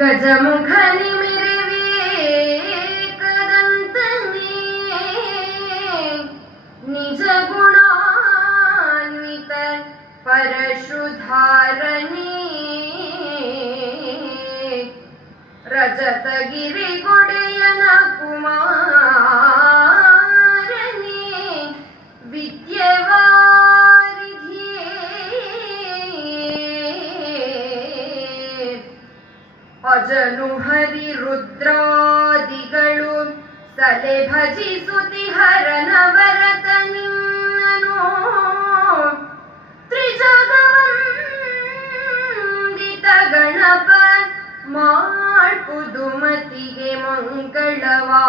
गजमुखनि मिरवेकदन्तने निजगुणान्वित परशुधारणे रजतगिरिगुडयन कुमार ಅಜನು ಹರಿ ರುದ್ರಾದಿಗಳು ಸಲೆ ಭಜಿಸುತಿ ಹರನವರತ ನಿನ್ನನು ತ್ರಿಜಗವಂದಿತ ಗಣಪ ಮಾಡ್ಪುದು ಮತಿಗೆ ಮಂಗಳವಾ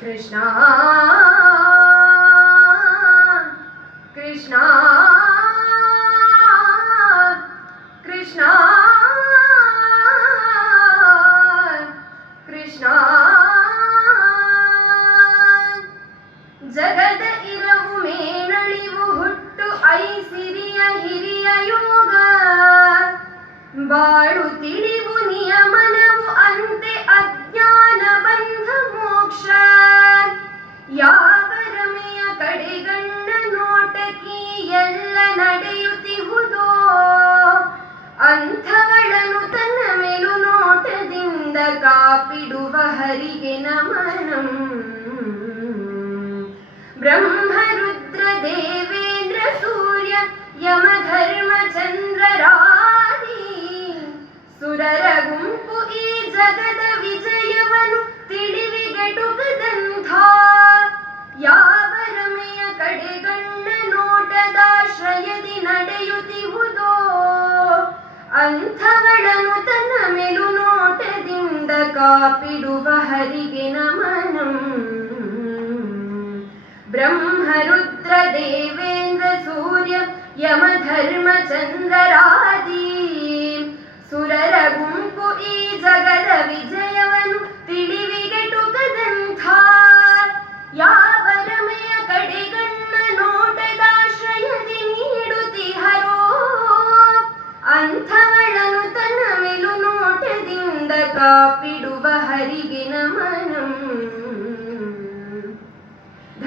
ಕೃಷ್ಣ ಕೃಷ್ಣ ಜಗದ ಇರವು ಮೇನಳಿವು ಹುಟ್ಟು ಐ ಸಿರಿಯ ಹಿರಿಯ ಯೋಗ. ಬಾಳು ತಿಳಿವು ನಿಯಮನವು ಅಂತೆ ಅಜ್ಞಾನ ಬಂಧ ಮೋಕ್ಷ. ಯಾವ ರಮೆಯ ಕಡೆಗಣ್ಣ ನೋಟಕಿ ಎಲ್ಲ ನಡೆಯುತ್ತಿಹುದೋ? ಅಂಥವಳನು ತನ್ನ ಮೇಲು ನೋಟದಿಂದ ಕಾಪಿಡುವ ಹರಿಗೆ ನಮನಂ. ಸೂರ್ಯ ಯಮ ಧರ್ಮ ಚಂದ್ರರಾದಿ ಸುರರ ಗುಂಪು ಈ ಜಗದ ವಿಜಯವನು ತಿಳಿವಿಗೆಟುಕದಂಥ ಯಾವ ರಮೆಯ ಕಡೆಗಣ್ಣ ನೋಟದಾಶ್ರಯದಿ ನಡೆಯುತ್ತಿಹುದೋ ಅಂಥವಳನು ತನ್ನ ಮೇಲು ನೋಟದಿಂದ ಕಾಪಿಡುವ ಹರಿಗೆ ಬ್ರಹ್ಮರುದ್ರ ದೇವೇಂದ್ರ ಸೂರ್ಯ ಯಮ ಧರ್ಮ ಚಂದ್ರರಾದಿ ಸುರರ ಗುಂಪು ಈ ಜಗದ ವಿಜಯವನು ತಿಳಿವಿಗೆಟುಕದಂಥ ಯಾವ ರಮೆಯ ಕಡೆಗಣ್ಣ ನೋಟದಾಶ್ರಯದಿ ನೀಡುತ್ತಿಹರೋ ಅಂಥವಳನು ತನ್ನ ಮೇಲು ನೋಟದಿಂದ ಕಾಪಿಡುವ ಹರಿಗೆ ನಮನಂ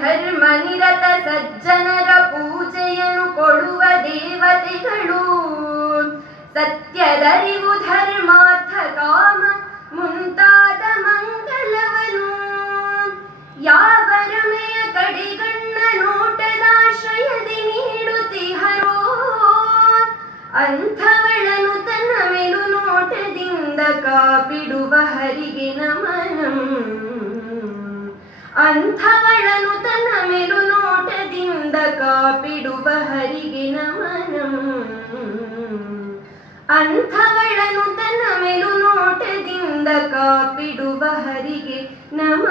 ಧರ್ಮ ನಿರತ ಸಜ್ಜನರ ಪೂಜೆಯನ್ನು ಕೊಡುವ ದೇವತೆಗಳು. ಸತ್ಯದರಿವು ಧರ್ಮಾರ್ಥ ಕಾಮ ಮುಂತಾದ ಮಂಗಲವನು. ಯಾವ ರಮೆಯ ಕಡೆಗಣ್ಣ ನೋಟದಾಶ್ರಯದಿ ನೀಡುತ್ತಿಹರೋ ಅಂಥವಳನು ತನ್ನ ಮೇಲು ನೋಟದಿಂದ ಕಾಪಿಡುವ ಹರಿಗೆ ನಮನಂ ಅಂಥವಳನು ತನ್ನ ಮೇಲು ನೋಟದಿಂದ ಕಾಪಿಡುವ ಹರಿಗೆ ನಮನ. ಅಂಥವಳನು ತನ್ನ ಮೇಲು ನೋಟದಿಂದ ಕಾಪಿಡುವ ಹರಿಗೆ ನಮ